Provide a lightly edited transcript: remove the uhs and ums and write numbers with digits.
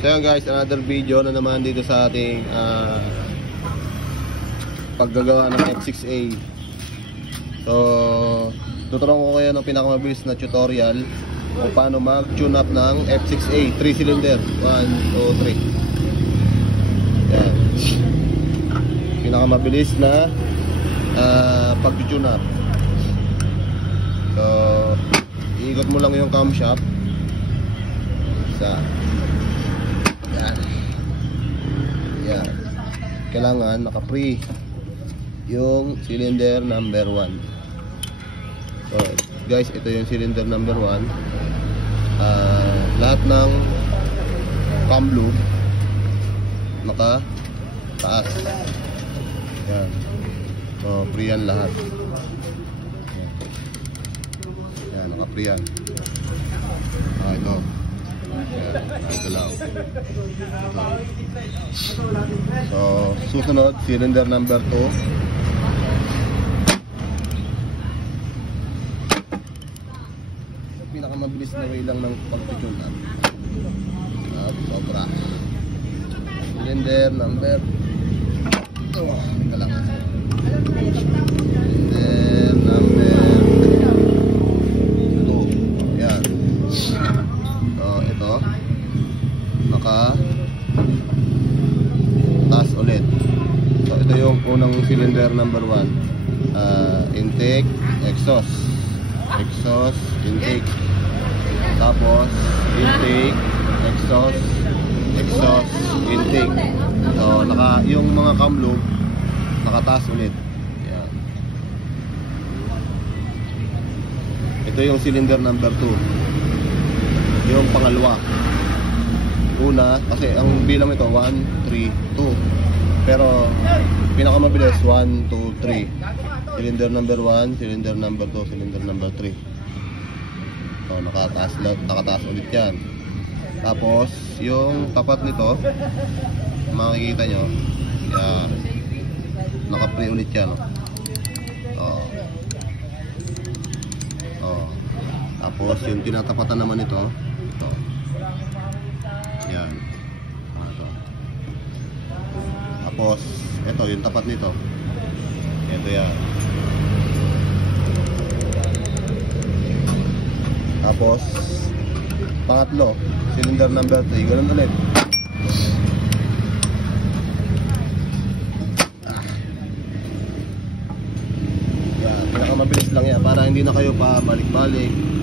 So yun guys, another video na naman dito sa ating paggagawa ng F6A. So tuturuan ko kayo ng pinakamabilis na tutorial kung paano mag-tune up ng F6A 3 cylinder. 1, 2, 3. Yan. Pinakamabilis na pag-tune up. So iikot mo lang yung camshaft. Isa. Yan. Kailangan naka-free yung cylinder number 1. So guys, ito yung cylinder number 1. Lahat ng cam loop naka-taas. Yan. So free yan lahat. Yan, naka-free yan. Ito. Galaw. So susunod, cylinder number 2. Pinakamabilis na way lang ng pag-tune up. Sobra. Cylinder number 2. Cylinder number 2. Yan. Ito naka taas ulit. So ito yung unang cylinder number 1. Intake, exhaust, intake, tapos intake, exhaust, intake. So yung mga cam loop nakataas ulit. Yan. Ito yung cylinder number 2. Yung pangalawa. Una, kasi ang bilang ito 1, 3, 2. Pero pinakamabilis 1, 2, 3. Cylinder number 1, cylinder number 2, cylinder number 3. So nakataas ulit yan. Tapos yung tapat nito, makikita nyo, yan, naka-free ulit yan. Tapos yung tinatapatan naman ito, yan. Tapos ito yung tapat nito. Ito yan. Tapos pangatlo, cylinder number 3. Ganun ulit. Yan, pinakamabilis lang yan para hindi na kayo pa balik-balik.